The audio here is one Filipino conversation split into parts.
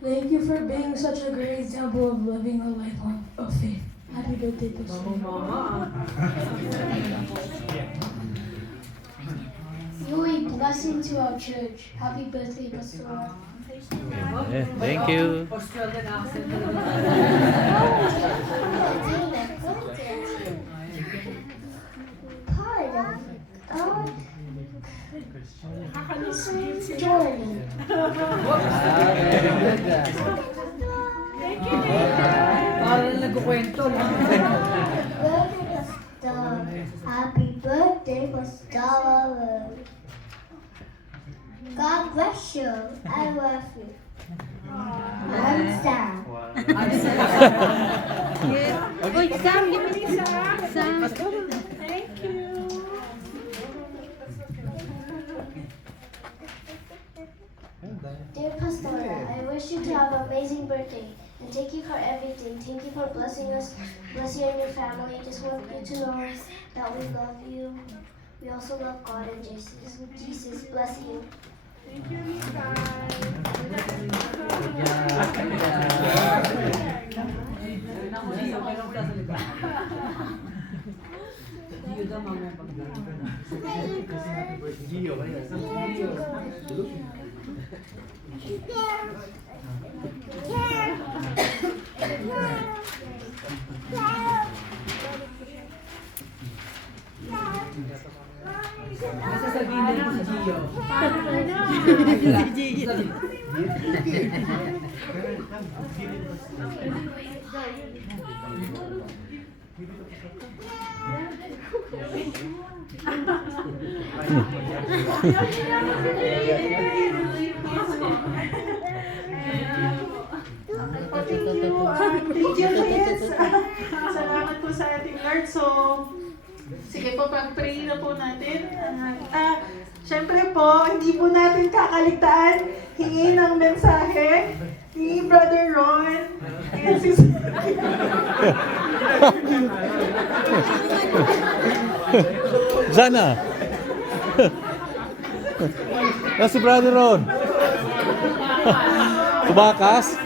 Thank you for being such a great example of living a life of faith. Happy birthday, Pastor. You're a blessing to our church. Happy birthday, Pastor. Amen. Thank you. Australian accent. Jordan. Parang nagkukwento lang. Happy birthday, Pastor. God bless you. I love you. I'm Sam. Uy, Sam, give me Sam. Thank you. Dear Pastora, I wish you to have an amazing birthday. And thank you for everything. Thank you for blessing us, bless you and your family. Just want you to know that we love you. We also love God and Jesus. Jesus bless you. Thank you, Mika. Gio daw mamaya pag sasabihin din mo si Gio. Thank you, kids. Salamat po sa ating Lord. So, sige po, pag-pray na po natin. Siyempre po, hindi po natin kakaligtaan hingin ng mensahe ni Brother Ron. And si Sana. Si Brother Ron. Tumakas.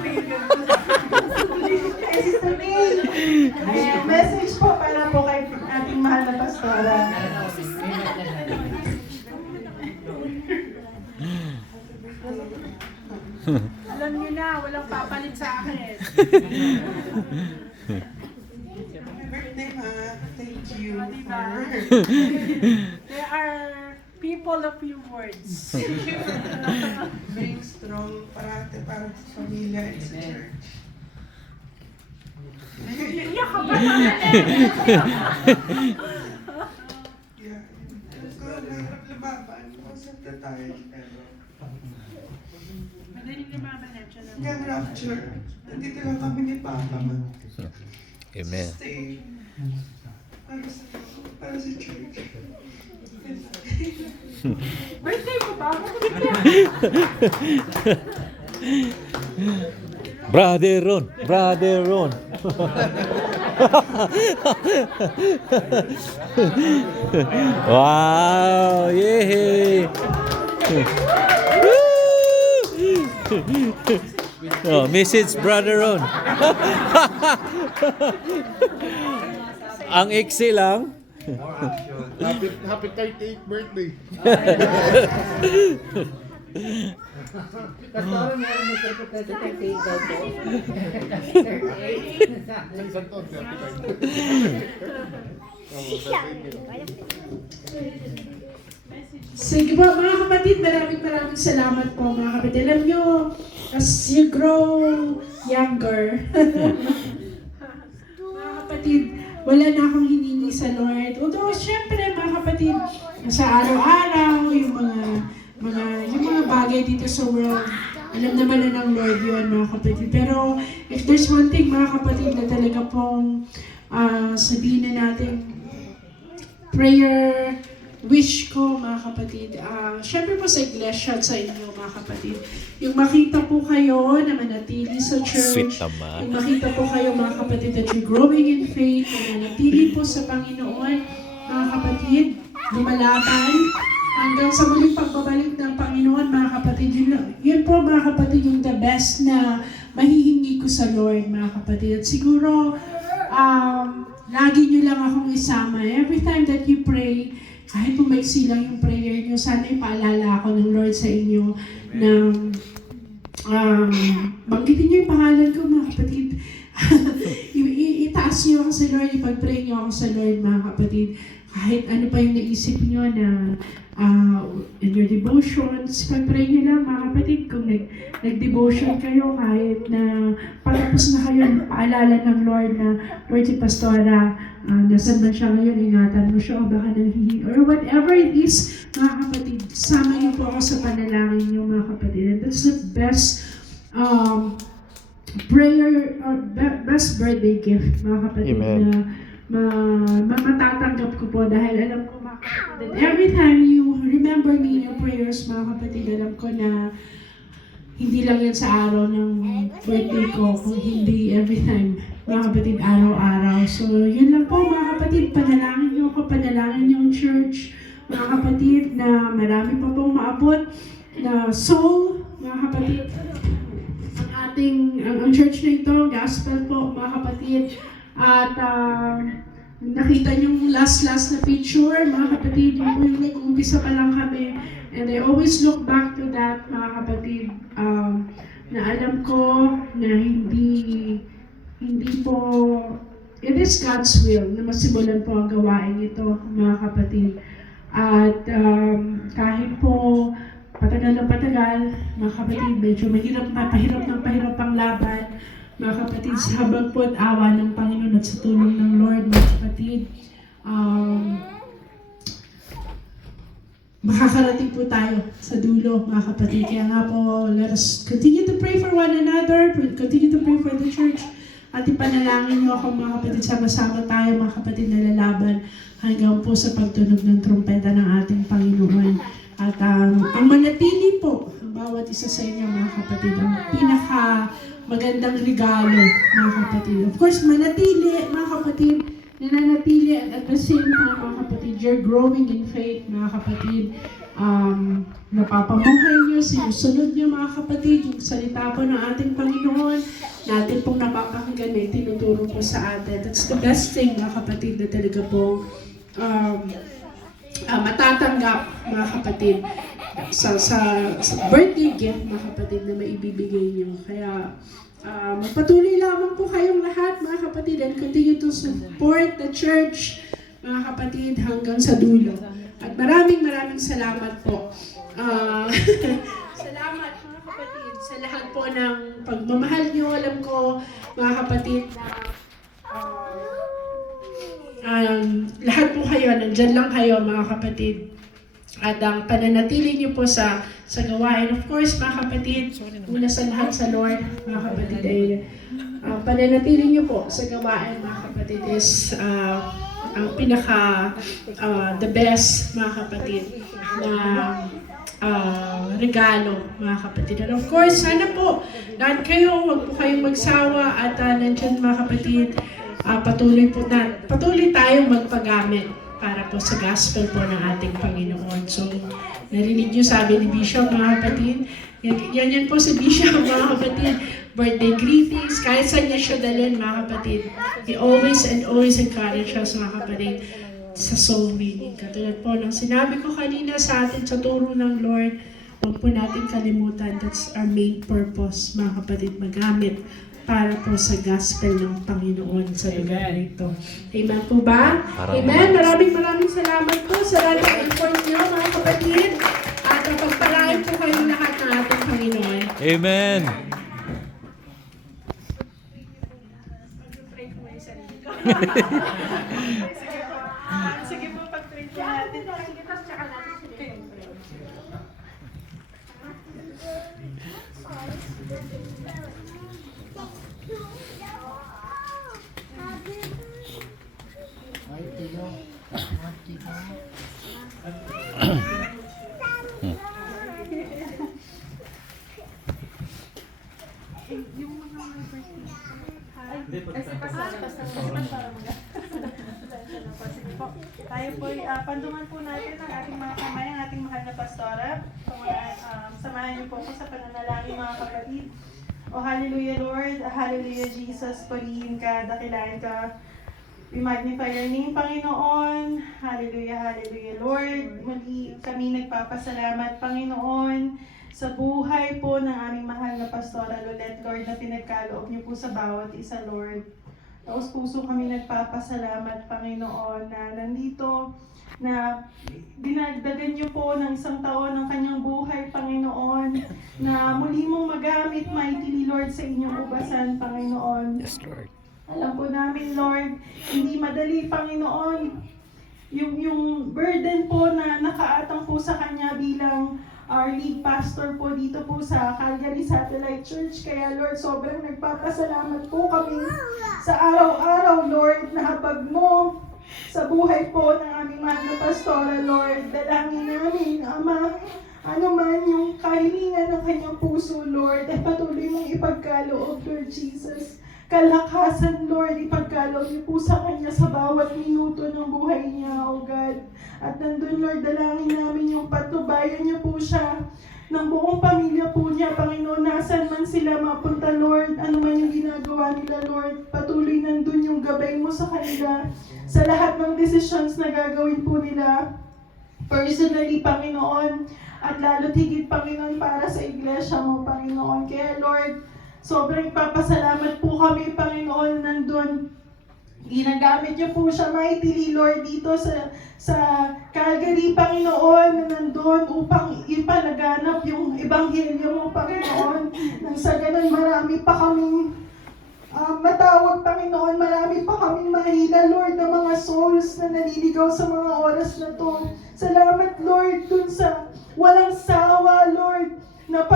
kay Sister May. Ayan, message po para po kay ating mahal na pastora. Alam niyo na, walang papalit sa akin. Birthday, ma. Thank you. Diba? There are people of few words. Being strong parate para sa pamilya and sa church. Iyak ka ba? Yeah. Alam ko, mahirap lumaban. Most of the time. Pero, Madaling lumaban na siya naman. hanggang rapture, nandito lang kami ni Papa, ma. Amen. Stay. Para sa church. Birthday mo ba? Brother Ron. Brother Ron. Wow! Yay! Oh, message Brother Ron. Ang iksi lang. Happy 38th birthday. Pastor, meron mo sa take daw po. Yung isang taon, 35. Sige po mga kapatid, maraming salamat po mga kapatid. Alam nyo, as you grow younger, mga kapatid, wala na akong hiningi sa Lord. Although, syempre mga kapatid, sa araw-araw, yung mga bagay dito sa world, alam naman na ng Lord yun mga kapatid. Pero, if there's one thing mga kapatid na talaga pong sabihin na natin, prayer, wish ko mga kapatid, syempre po sa iglesia at sa inyo mga kapatid, yung makita po kayo na manatili sa church, Sweet naman. yung makita po kayo mga kapatid that you're growing in faith, na manatili po sa Panginoon mga kapatid, lumalaban, hanggang sa muling pagbabalik ng Panginoon, mga kapatid. Yun po, mga kapatid, yung the best na mahihingi ko sa Lord, mga kapatid. At siguro, lagi nyo lang akong isama. Every time that you pray, kahit pumaiksi lang yung prayer nyo, sana ipaalala ako ng Lord sa inyo na banggitin nyo yung pangalan ko, mga kapatid. Itaas nyo ako sa Lord, ipag-pray nyo ako sa Lord, mga kapatid. Kahit ano pa yung naisip nyo na in your devotions, pag-pray nyo lang, mga kapatid, kung nag-devotion kayo, kahit na patapos na kayo, paalala ng Lord na, Lord, si Pastora, nasan man siya ngayon, ingatan mo siya, o baka nanghihingi, or whatever it is, mga kapatid, sama niyo po ako sa panalangin niyo, mga kapatid. And that's the best prayer, best birthday gift, mga kapatid, Amen. na matatanggap ko po dahil alam ko, mga kapatid, every time you remember me in your prayers, mga kapatid, alam ko na hindi lang yan sa araw ng birthday ko, kung hindi every time, mga kapatid, araw-araw. So, yun lang po, mga kapatid, panalangin niyo ako, panalangin niyo ang church, mga kapatid, na marami pa pong maabot na soul, mga kapatid, ang church na ito, gospel po, mga kapatid. At nakita niyo yung last na picture, mga kapatid, yung nag-umpisa pa lang kami. And I always look back to that, mga kapatid, na alam ko na hindi po, it is God's will na masimulan po ang gawain ito, mga kapatid. At kahit po patagal na patagal, mga kapatid, medyo pahirap ang laban, mga kapatid, sa habag po at awa ng Panginoon at sa tulong ng Lord, mga kapatid, makakarating po tayo sa dulo, mga kapatid. Kaya nga po, let us continue to pray for one another, continue to pray for the church, at ipanalangin niyo ako, mga kapatid, sama-sama tayo, mga kapatid, na lalaban hanggang po sa pagtunog ng trumpeta ng ating Panginoon. At ang manatili po, ang bawat isa sa inyo, mga kapatid, ang pinaka magandang regalo, mga kapatid. Of course, manatili, mga kapatid, nananatili, at the same time, mga kapatid, you're growing in faith, mga kapatid. Napapamuhay nyo, sinusunod nyo, mga kapatid, yung salita po ng ating Panginoon, natin pong napapakinggan na itinuturo po sa atin. That's the best thing, mga kapatid, na talaga po matatanggap, mga kapatid, sa birthday gift, mga kapatid, na maibibigay nyo. Kaya, magpatuloy lamang po kayong lahat, mga kapatid, and continue to support the church, mga kapatid, hanggang sa dulo. At maraming salamat po. Salamat, mga kapatid, sa lahat po ng pagmamahal nyo. Alam ko, mga kapatid, lahat po kayo, nandyan lang kayo, mga kapatid. At ang pananatili niyo po sa gawain, of course, mga kapatid, una sa lahat sa Lord, mga kapatid, ay pananatili niyo po sa gawain, mga kapatid, is ang the best, mga kapatid, na regalo, mga kapatid. And of course, sana po, lahat kayo, wag po kayong magsawa, at nandyan, mga kapatid, patuloy tayong magpagamit para po sa gospel po ng ating Panginoon. So, narinig niyo sabi ni Bishop, mga kapatid, yan po si Bishop, mga kapatid, birthday greetings, kahit saan niya siya dalhin, mga kapatid. He always encourage us, mga kapatid, sa soul winning. Katulad po ng sinabi ko kanina sa atin sa turo ng Lord, huwag po natin kalimutan, that's our main purpose, mga kapatid, magamit para po sa gospel ng Panginoon sa lugar nito. Amen po ba? Amen. Maraming salamat po sa lahat ng effort niyo, mga kapatid. At pagpalain po kayong lahat ng ating Panginoon. Amen. Sige po, pag-pray po natin. Sige po, tsaka natin. po. Sige po. Tayo po, pandungan po natin ang ating mga kamay, ang ating mahal na pastora. Samahan niyo po ako sa pananalangin mga kapatid. O hallelujah Lord, hallelujah Jesus, purihin ka, dakilain ka. We magnify your name, Panginoon. Hallelujah, hallelujah Lord. Muli kami nagpapasalamat, Panginoon, sa buhay po ng aming mahal na pastora Lolette, Lord, na pinagkaloob niyo po sa bawat isa, Lord. Taos puso kami nagpapasalamat, Panginoon, na nandito, na dinagdagan niyo po ng isang taon ng kanyang buhay, Panginoon, na muli mong magamit, mightily, Lord, sa inyong ubasan, Panginoon. Yes, Lord. Alam po namin, Lord, hindi madali, Panginoon, yung burden po na nakaatang po sa kanya bilang our lead pastor po dito po sa Calgary Satellite Church. Kaya Lord, sobrang nagpapasalamat po kami sa araw-araw, Lord, na habag mo sa buhay po ng aming mahal na pastora, Lord. Dalangin namin, Ama, ano man yung kahilingan ng kanyang puso, Lord, ay patuloy mong ipagkaloob, Lord Jesus. Kalakasan, Lord, ipagkaloob niyo po sa kanya sa bawat minuto ng buhay niya, O God. At nandun, Lord, dalangin namin yung patnubayan niyo po siya ng buong pamilya po niya, Panginoon. Nasaan man sila mapunta, Lord, ano man yung ginagawa nila, Lord, patuloy nandun yung gabay mo sa kanila sa lahat ng decisions na gagawin po nila personally, Panginoon, at lalo't higit, Panginoon, para sa iglesia mo, Panginoon. Kaya, Lord, sobrang papasalamat po kami, Panginoon, nandun. Ginagamit niyo po siya mightily, Lord, dito sa Calgary, Panginoon, na nandun upang ipalaganap yung ebanghelyo mo, Panginoon. Nang sa ganun, marami pa kaming matawag, Panginoon, marami pa kaming mahila, Lord, na mga souls na naliligaw sa mga oras na to. Salamat, Lord, dun sa walang sawa, Lord, na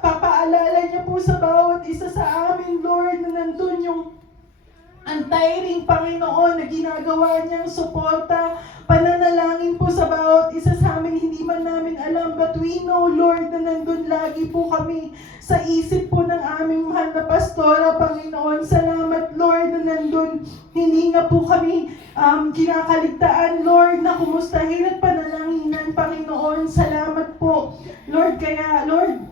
papaalala niya po sa bawat isa sa amin, Lord, na nandun yung untiring, Panginoon, na ginagawa niyang suporta, pananalangin po sa bawat isa sa amin, hindi man namin alam, but we know, Lord, na nandun lagi po kami sa isip po ng aming mahal na pastora, Panginoon. Salamat, Lord, na nandun. Hindi nga po kami kinakaligtaan, Lord, na kumustahin at panalanginan, Panginoon. Salamat po, Lord. Kaya, Lord,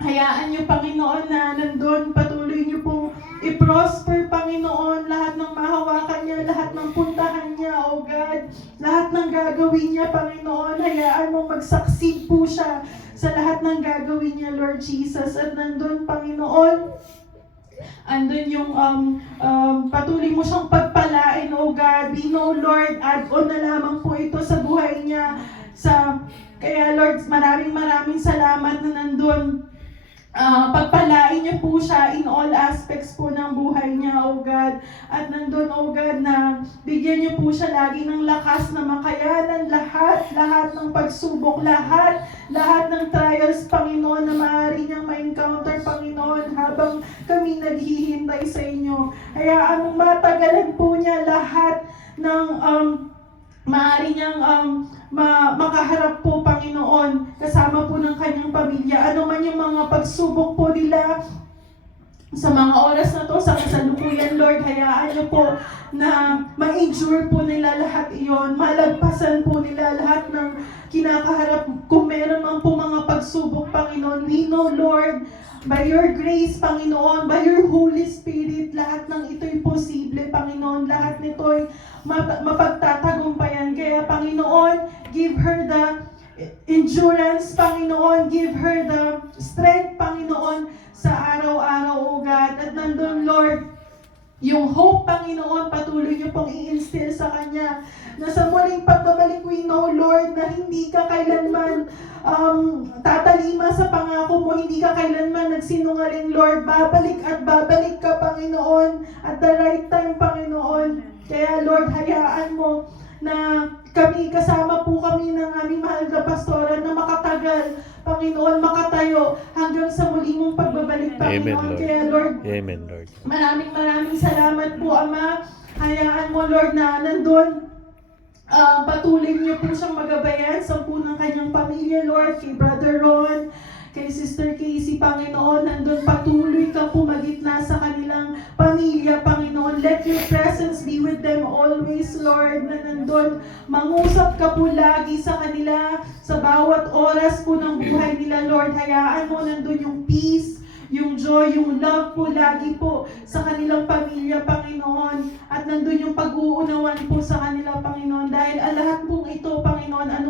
hayaan niyo, Panginoon, na nandun, patuloy niyo pong i-prosper, Panginoon, lahat ng mahawakan niya, lahat ng puntahan niya, O God, lahat ng gagawin niya, Panginoon, hayaan mong mag-succeed po siya sa lahat ng gagawin niya, Lord Jesus. At nandun, Panginoon, andun yung patuloy mo siyang pagpalain, O God. We know, Lord, add-on na lamang po ito sa buhay niya. Kaya, Lord, maraming salamat na nandun. Pagpalain niyo po siya in all aspects po ng buhay niya, O God. At nandun, O God, na bigyan niyo po siya lagi ng lakas na makayanan lahat ng pagsubok, lahat ng trials, Panginoon, na maaari niyang ma-encounter, Panginoon, habang kami naghihintay sa inyo. Hayaan mong matagalan po niya lahat ng maaari niyang makaharap po, Panginoon, kasama po ng kanyang pamilya. Ano man yung mga pagsubok po nila sa mga oras na to, sa kasalukuyan, Lord, hayaan niyo po na ma-endure po nila lahat iyon, malagpasan po nila lahat ng kinakaharap. Kung meron man po mga pagsubok, Panginoon, we know, Lord, by your grace, Panginoon, by your Holy Spirit, lahat ng ito'y posible, Panginoon. Lahat nito'y mapagtatagumpayan. Kaya, Panginoon, give her the endurance, Panginoon. Give her the strength, Panginoon, sa araw-araw, O God. At nandun, Lord, yung hope, Panginoon, patuloy niyo pong i-instill sa kanya na sa muling pagbabalik, we know, Lord, na hindi ka kailanman tatalima sa pangako mo, hindi ka kailanman nagsinungaling, Lord. Babalik at babalik ka, Panginoon, at the right time, Panginoon. Kaya, Lord, hayaan mo na kasama po kami ng aming mahal na pastora na makatagal, Panginoon, makatayo hanggang sa muli mong pagbabalik, Panginoon. Amen, Lord. Kaya, Lord, Amen, Lord. maraming salamat po, Ama. Hayaan mo, Lord, na nandun. Patuloy niyo po siyang magabayan sa po ng kanyang pamilya, Lord, kay Brother Ron, kay Sister Casey, Panginoon. Nandun patuloy ka pumagitna sa kanilang pamilya, Panginoon. Let your presence be with them always, Lord. Lord, na nandun. Mangusap ka po lagi sa kanila, sa bawat oras po ng buhay nila, Lord. Hayaan mo nandun yung peace, yung joy, yung love po lagi po sa kanilang pamilya, Panginoon. At nandun yung pag-uunawan po sa kanila, Panginoon. Dahil ang lahat pong ito, Panginoon, ano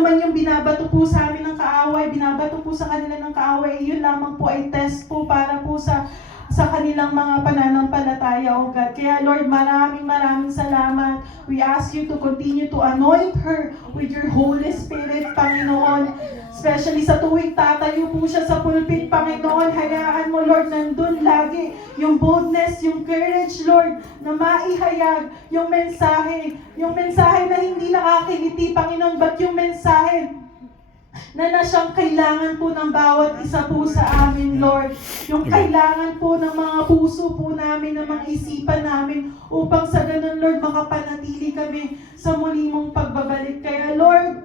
man yung binabato po sa amin ng kaaway, binabato po sa kanila ng kaaway, yun lamang po ay test po para po sa kanilang mga pananampalataya, O God. Kaya Lord, maraming salamat. We ask you to continue to anoint her with your Holy Spirit, Panginoon. Especially sa tuwing tatayo po siya sa pulpit, Panginoon, hayaan mo, Lord, nandun lagi yung boldness, yung courage, Lord, na maihayag yung mensahe na hindi nakakiliti, Panginoon, but yung mensahe na siyang kailangan po ng bawat isa po sa amin, Lord. Yung kailangan po ng mga puso po namin, ng mga isipan namin, upang sa ganun, Lord, makapanatili kami sa muli mong pagbabalik. Kaya, Lord,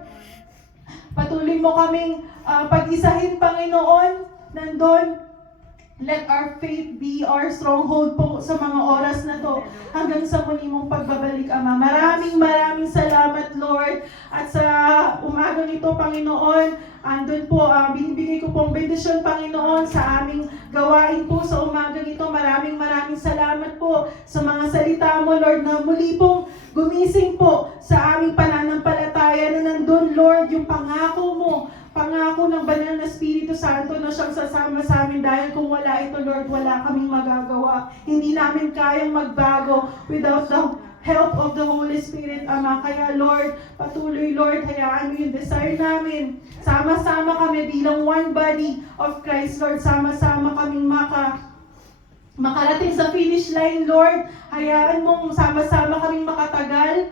patuloy mo kaming pag-isahin, Panginoon, nandun. Let our faith be our stronghold po sa mga oras na to hanggang sa muli mong pagbabalik, Ama. Maraming salamat, Lord. At sa umagang ito, Panginoon, andun po, binibigay ko pong bendisyon, Panginoon, sa aming gawain po sa umagang ito. Maraming salamat po sa mga salita mo, Lord, na muli pong gumising po sa aming pananampalataya na nandun, Lord, yung pangako ng banal na Espiritu Santo na siyang sasama sa amin dahil kung wala ito, Lord, wala kaming magagawa. Hindi namin kayang magbago without the help of the Holy Spirit, Ama. Kaya, Lord, patuloy, Lord, hayaan mo yung desire namin. Sama-sama kami bilang one body of Christ, Lord. Sama-sama kaming makarating sa finish line, Lord. Hayaan mong sama-sama kaming makatagal,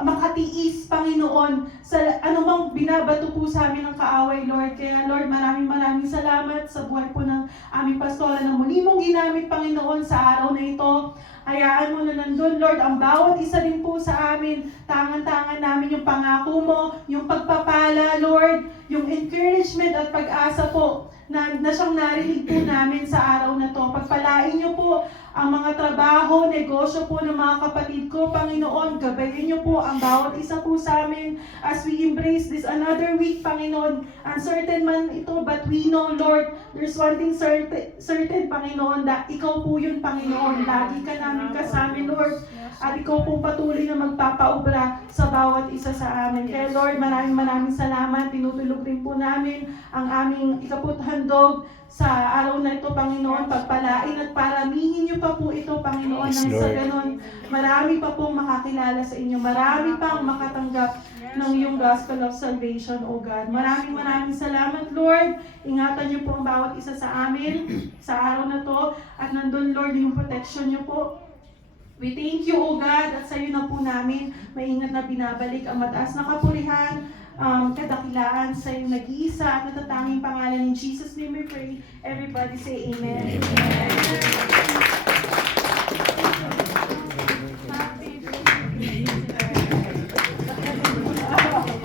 makatiis, Panginoon, sa anumang binabato po sa amin ng kaaway, Lord. Kaya, Lord, maraming salamat sa buhay po ng aming pastora na muli mong ginamit, Panginoon, sa araw na ito. Hayaan mo na nandun, Lord, ang bawat isa din po sa amin. Tangan-tangan namin yung pangako mo, yung pagpapala, Lord, yung encouragement at pag-asa po na siyang narinig po namin sa araw na to. Pagpalain niyo po ang mga trabaho, negosyo po ng mga kapatid ko, Panginoon. Gabayin niyo po ang bawat isa po sa amin as we embrace this another week, Panginoon. Uncertain man ito, but we know, Lord, there's one thing certain, Panginoon, that ikaw po yun, Panginoon. Lagi ka namin kasama, Lord. At ikaw po patuloy na magpapaubra sa bawat isa sa amin. Kaya, Lord, maraming salamat. Tinutulog din po namin ang aming ikaputhandog sa araw na ito, Panginoon. Pagpalain at paramihin niyo pa po ito, Panginoon. Yes, Nang sa Lord. ganon, marami pa pong makakilala sa inyo. Marami pang makatanggap ng iyong gospel of salvation, O God. Maraming salamat, Lord. Ingatan niyo po ang bawat isa sa amin sa araw na to. At nandun, Lord, yung protection niyo po. We thank you, O God, at sa iyo na po namin maingat na binabalik ang mataas na kapurihan, kadakilaan sa iyong nag-iisa at natatanging pangalan. In Jesus' name we pray. Everybody say amen.